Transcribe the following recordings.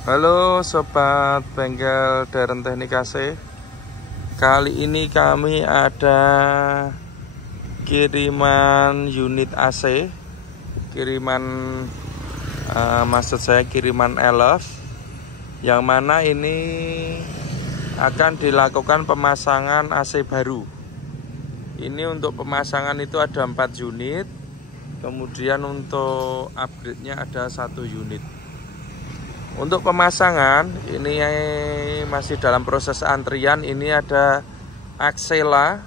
Halo sobat bengkel Deren Teknik AC. Kali ini kami ada kiriman unit AC, maksud saya kiriman elf, yang mana ini akan dilakukan pemasangan AC baru. Ini untuk pemasangan itu ada 4 unit, kemudian untuk upgrade-nya ada 1 unit. Untuk pemasangan ini masih dalam proses antrian. Ini ada Axela,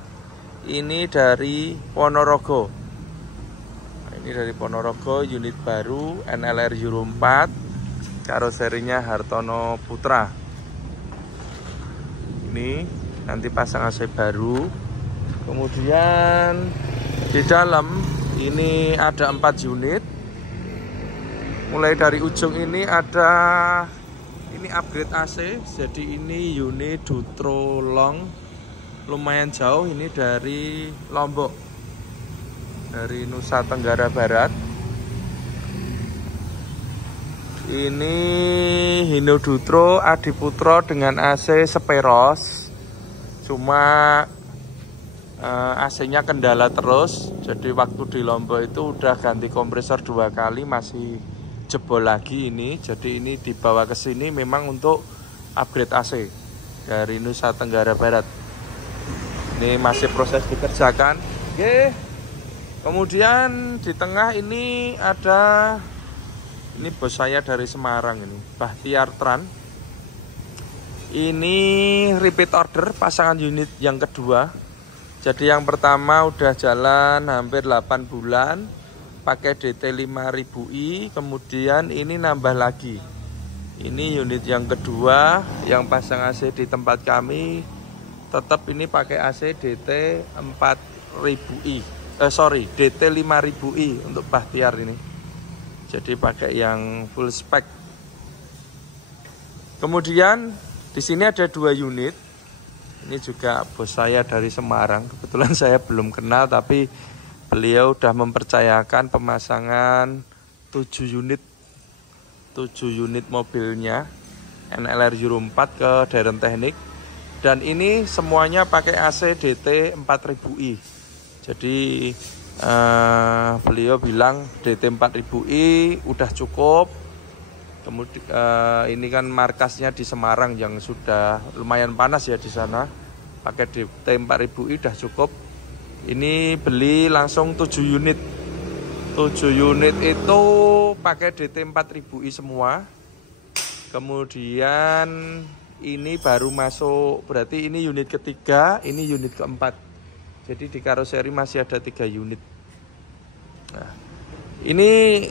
ini dari Ponorogo. Ini dari Ponorogo, unit baru NLR Euro 4, karoserinya Hartono Putra. Ini nanti pasang AC baru. Kemudian di dalam ini ada 4 unit. Mulai dari ujung ini ada upgrade AC. Jadi ini unit Dutro Long, lumayan jauh, ini dari Lombok, dari Nusa Tenggara Barat. Ini Hino Dutro Adiputro dengan AC Speros. Cuma AC-nya kendala terus, jadi waktu di Lombok itu udah ganti kompresor 2 kali, masih jebol lagi ini. Jadi ini dibawa ke sini memang untuk upgrade AC dari Nusa Tenggara Barat. Ini masih proses dikerjakan. Oke. Kemudian di tengah ini ada, ini bos saya dari Semarang, ini Bahtiar Tran. Ini repeat order pasangan unit yang kedua. Jadi yang pertama udah jalan hampir 8 bulan pakai DT 5000i, kemudian ini nambah lagi. Ini unit yang kedua yang pasang AC di tempat kami, tetap ini pakai AC DT 4000i. DT 5000i untuk Bahtiar ini. Jadi pakai yang full spec. Kemudian di sini ada 2 unit. Ini juga bos saya dari Semarang. Kebetulan saya belum kenal, tapi beliau sudah mempercayakan pemasangan 7 unit mobilnya NLR Euro 4 ke Deren Teknik. Dan ini semuanya pakai AC DT 4000i. Jadi beliau bilang DT 4000i udah cukup. Kemudian ini kan markasnya di Semarang yang sudah lumayan panas ya di sana. Pakai DT 4000i udah cukup. Ini beli langsung 7 unit. 7 unit itu pakai DT 4000i semua. Kemudian ini baru masuk, berarti ini unit ketiga, ini unit keempat. Jadi di karoseri masih ada 3 unit. Nah, ini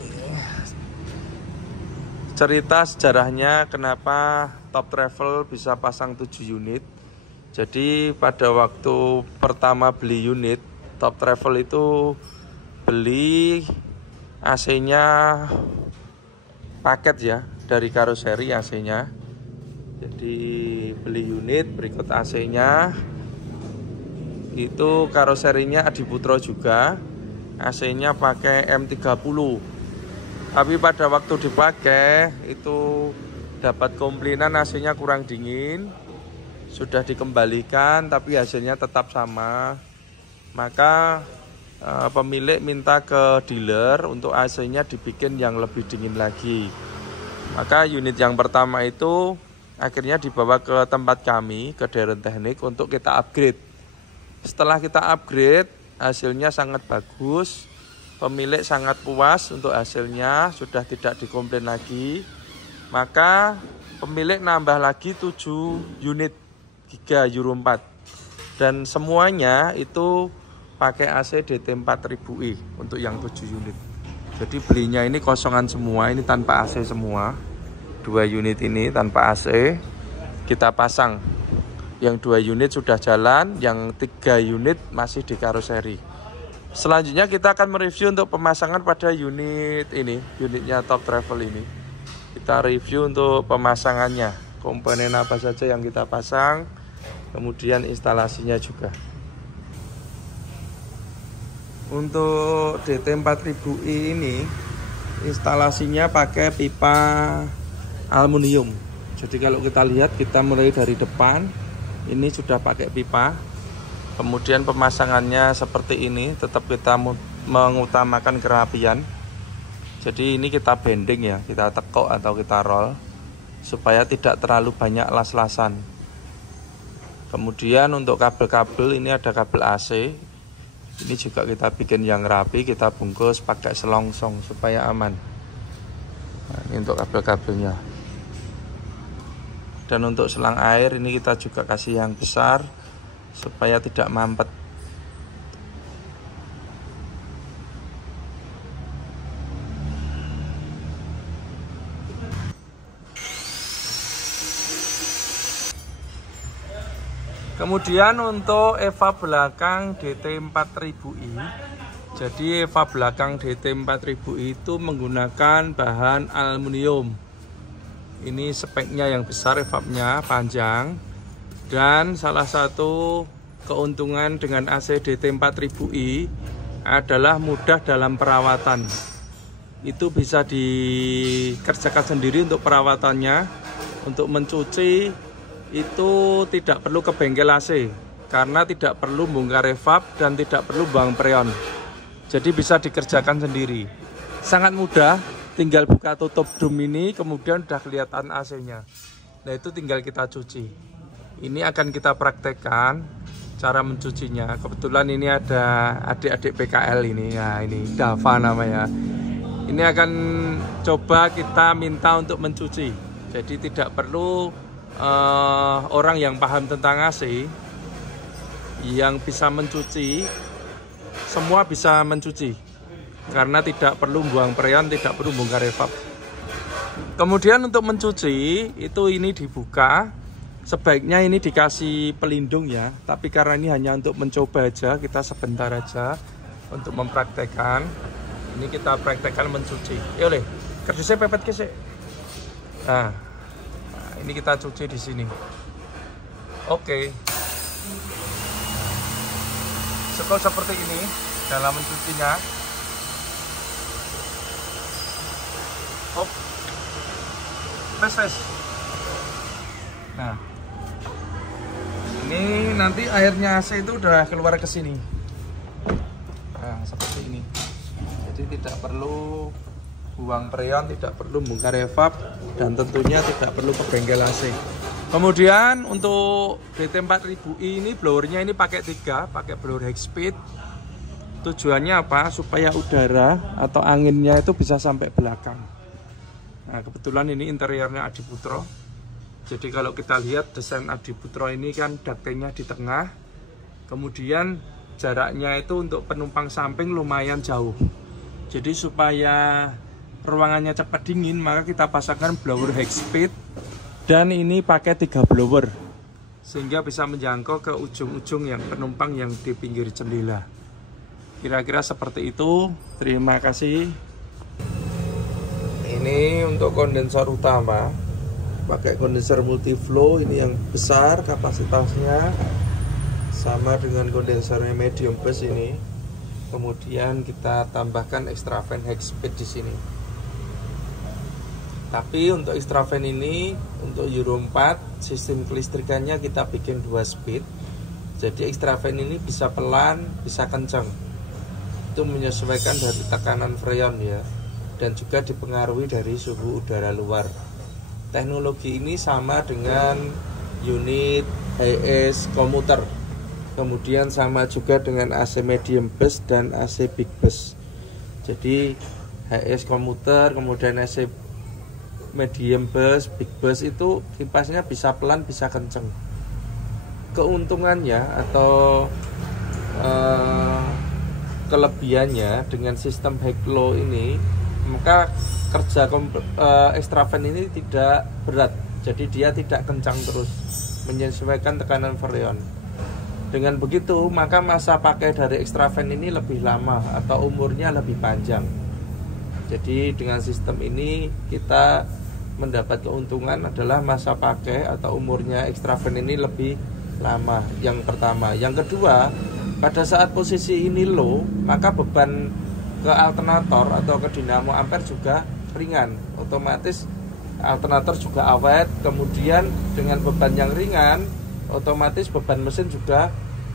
cerita sejarahnya kenapa Top Travel bisa pasang 7 unit. Jadi pada waktu pertama beli unit, Top Travel itu beli AC-nya paket ya, dari karoseri AC-nya. Jadi beli unit berikut AC-nya. Itu karoserinya Adiputro juga. AC-nya pakai M30. Tapi pada waktu dipakai itu dapat komplainan AC-nya kurang dingin. Sudah dikembalikan tapi hasilnya tetap sama. Maka pemilik minta ke dealer untuk AC-nya dibikin yang lebih dingin lagi. Maka unit yang pertama itu akhirnya dibawa ke tempat kami, ke Deren Teknik, untuk kita upgrade. Setelah kita upgrade, hasilnya sangat bagus. Pemilik sangat puas untuk hasilnya, sudah tidak dikomplain lagi. Maka pemilik nambah lagi 7 unit Giga Euro 4. Dan semuanya itu pakai AC DT 4000i untuk yang 7 unit. Jadi belinya ini kosongan semua, ini tanpa AC semua. 2 unit ini tanpa AC kita pasang. Yang 2 unit sudah jalan, yang 3 unit masih di karoseri. Selanjutnya kita akan mereview untuk pemasangan pada unit ini, unitnya Top Travel ini. Kita review untuk pemasangannya, komponen apa saja yang kita pasang, kemudian instalasinya juga. Untuk DT 4000i ini instalasinya pakai pipa aluminium. Jadi kalau kita lihat, kita mulai dari depan, ini sudah pakai pipa. Kemudian pemasangannya seperti ini, tetap kita mengutamakan kerapian. Jadi ini kita bending ya, kita tekuk atau kita roll supaya tidak terlalu banyak las-lasan. Kemudian untuk kabel-kabel, ini ada kabel AC. Ini juga kita bikin yang rapi, kita bungkus pakai selongsong supaya aman. Nah, ini untuk kabel-kabelnya. Dan untuk selang air ini kita juga kasih yang besar supaya tidak mampet. Kemudian untuk EVA belakang DT4000i, jadi EVA belakang DT4000i itu menggunakan bahan aluminium. Ini speknya yang besar, EVA-nya panjang. Dan salah satu keuntungan dengan AC DT4000i adalah mudah dalam perawatan. Itu bisa dikerjakan sendiri untuk perawatannya. Untuk mencuci itu tidak perlu ke bengkel AC karena tidak perlu bongkar evap dan tidak perlu buang freon. Jadi bisa dikerjakan sendiri. Sangat mudah, tinggal buka tutup drum ini kemudian udah kelihatan AC-nya. Nah, itu tinggal kita cuci. Ini akan kita praktekkan cara mencucinya. Kebetulan ini ada adik-adik PKL ini. Ya, ini Dava namanya. Ini akan coba kita minta untuk mencuci. Jadi tidak perlu orang yang paham tentang AC yang bisa mencuci, semua bisa mencuci karena tidak perlu buang freon, tidak perlu bongkar evap. Kemudian untuk mencuci itu ini dibuka, sebaiknya ini dikasih pelindung ya, tapi karena ini hanya untuk mencoba aja, kita sebentar aja untuk mempraktekkan. Ini kita praktekkan mencuci. Ya oleh, kerdusnya pepet ke sih. Nah, ini kita cuci di sini. Oke. Seperti ini dalam mencucinya. Tes. Nah, ini nanti airnya AC itu udah keluar ke sini. Nah, seperti ini. Jadi tidak perlu buang freon, tidak perlu bongkar evap, dan tentunya tidak perlu ke bengkel AC. Kemudian untuk DT4000i ini blowernya ini pakai 3, pakai blower high speed. Tujuannya apa? Supaya udara atau anginnya itu bisa sampai belakang. Nah, kebetulan ini interiornya Adiputro. Jadi kalau kita lihat desain Adiputro ini kan ductingnya di tengah. Kemudian jaraknya itu untuk penumpang samping lumayan jauh. Jadi supaya ruangannya cepat dingin, maka kita pasangkan blower high speed dan ini pakai 3 blower sehingga bisa menjangkau ke ujung-ujung yang penumpang yang di pinggir jendela. Kira-kira seperti itu. Terima kasih. Ini untuk kondensor utama, pakai kondensor multiflow ini yang besar kapasitasnya, sama dengan kondensornya medium bus ini. Kemudian kita tambahkan extra fan high speed di sini. Tapi untuk extra fan ini untuk Euro 4 sistem kelistrikannya kita bikin 2 speed. Jadi extra fan ini bisa pelan, bisa kencang. Itu menyesuaikan dari tekanan freon ya, dan juga dipengaruhi dari suhu udara luar. Teknologi ini sama dengan unit HS komuter. Kemudian sama juga dengan AC medium bus dan AC big bus. Jadi HS komuter, kemudian AC medium bus, big bus itu kipasnya bisa pelan, bisa kenceng. Keuntungannya atau kelebihannya dengan sistem high low ini, maka kerja extra fan ini tidak berat. Jadi dia tidak kencang terus, menyesuaikan tekanan freon. Dengan begitu, maka masa pakai dari extra fan ini lebih lama atau umurnya lebih panjang. Jadi dengan sistem ini kita mendapat keuntungan adalah masa pakai atau umurnya extra fan ini lebih lama. Yang pertama. Yang kedua, pada saat posisi ini low, maka beban ke alternator atau ke dinamo ampere juga ringan. Otomatis alternator juga awet. Kemudian dengan beban yang ringan, otomatis beban mesin juga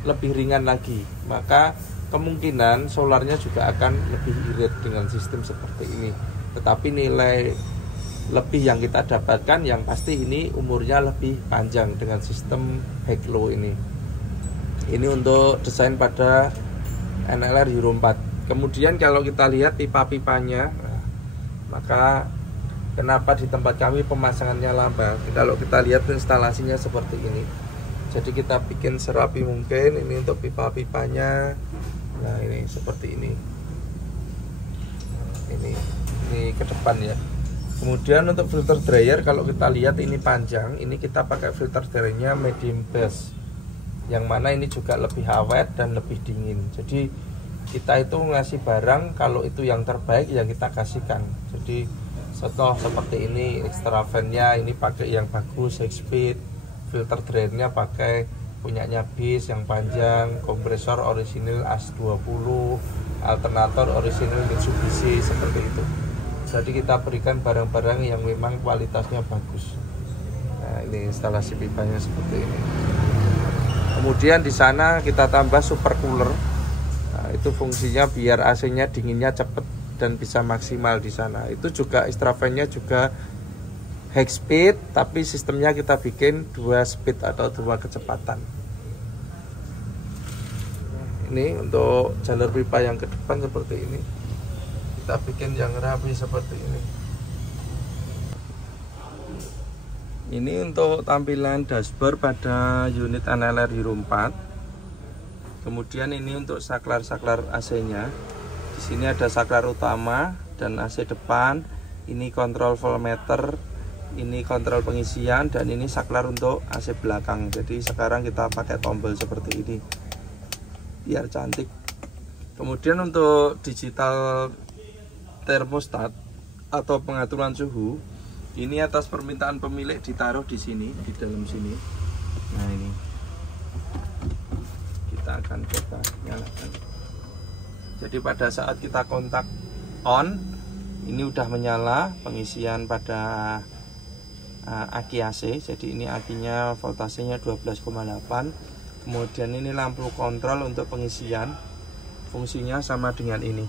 lebih ringan lagi, maka kemungkinan solarnya juga akan lebih irit dengan sistem seperti ini. Tetapi nilai lebih yang kita dapatkan yang pasti ini umurnya lebih panjang dengan sistem high low ini. Ini untuk desain pada NLR Euro 4. Kemudian kalau kita lihat pipa-pipanya, maka kenapa di tempat kami pemasangannya lambat? Kalau kita lihat instalasinya seperti ini. Jadi kita bikin serapi mungkin. Ini untuk pipa-pipanya. Nah ini seperti ini. Ini ke depan ya. Kemudian untuk filter dryer, kalau kita lihat ini panjang. Ini kita pakai filter dryernya medium bass, yang mana ini juga lebih awet dan lebih dingin. Jadi kita itu ngasih barang, kalau itu yang terbaik yang kita kasihkan. Jadi contoh seperti ini, extra fan-nya ini pakai yang bagus, high speed. Filter drainnya pakai punyanya BIS yang panjang, kompresor orisinil AS20, alternator orisinil Mitsubishi, seperti itu. Jadi kita berikan barang-barang yang memang kualitasnya bagus. Nah ini instalasi pipanya seperti ini. Kemudian di sana kita tambah super cooler. Nah, itu fungsinya biar AC-nya dinginnya cepat dan bisa maksimal di sana. Itu juga extra fan-nya juga high speed, tapi sistemnya kita bikin 2 speed atau 2 kecepatan. Ini untuk jalur pipa yang ke depan seperti ini. Kita bikin yang rapi seperti ini. Ini untuk tampilan dashboard pada unit NLR Euro 4. Kemudian ini untuk saklar-saklar AC-nya. Di sini ada saklar utama dan AC depan. Ini kontrol voltmeter, ini kontrol pengisian, dan ini saklar untuk AC belakang. Jadi sekarang kita pakai tombol seperti ini biar cantik. Kemudian untuk digital termostat atau pengaturan suhu, ini atas permintaan pemilik ditaruh di sini, di dalam sini. Nah ini kita akan coba nyalakan. Jadi pada saat kita kontak on, ini udah menyala pengisian pada aki AC. Jadi ini akinya voltasenya 12,8. Kemudian ini lampu kontrol untuk pengisian, fungsinya sama dengan ini.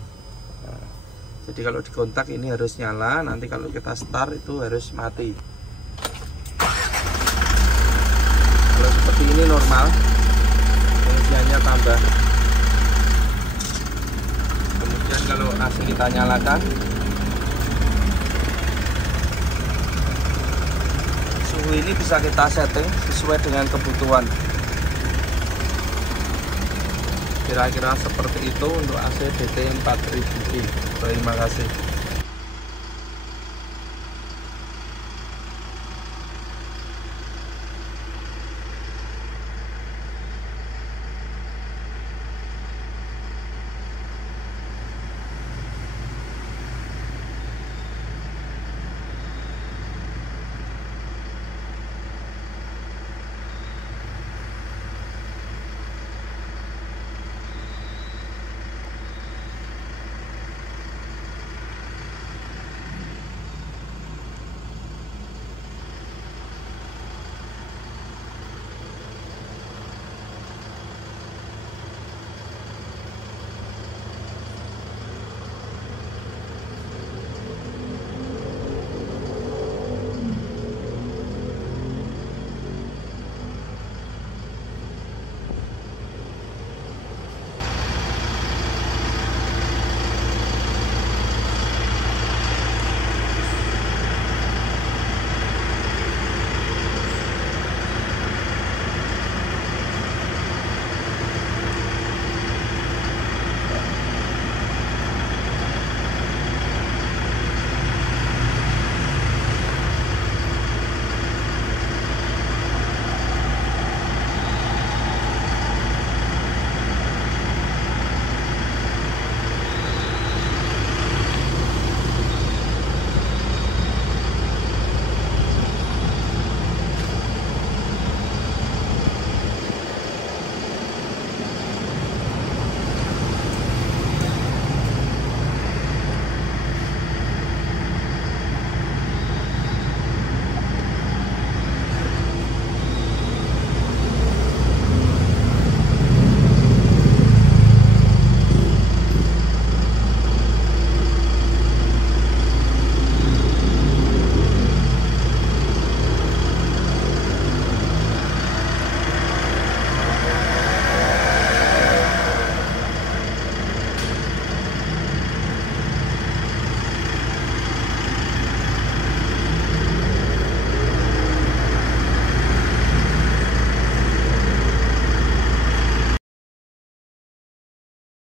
Nah, jadi kalau dikontak ini harus nyala, nanti kalau kita start itu harus mati. Kalau seperti ini normal, pengisiannya tambah. Kemudian kalau AC kita nyalakan, suhu ini bisa kita setting sesuai dengan kebutuhan. Kira-kira seperti itu untuk AC DT 4000i. Terima kasih.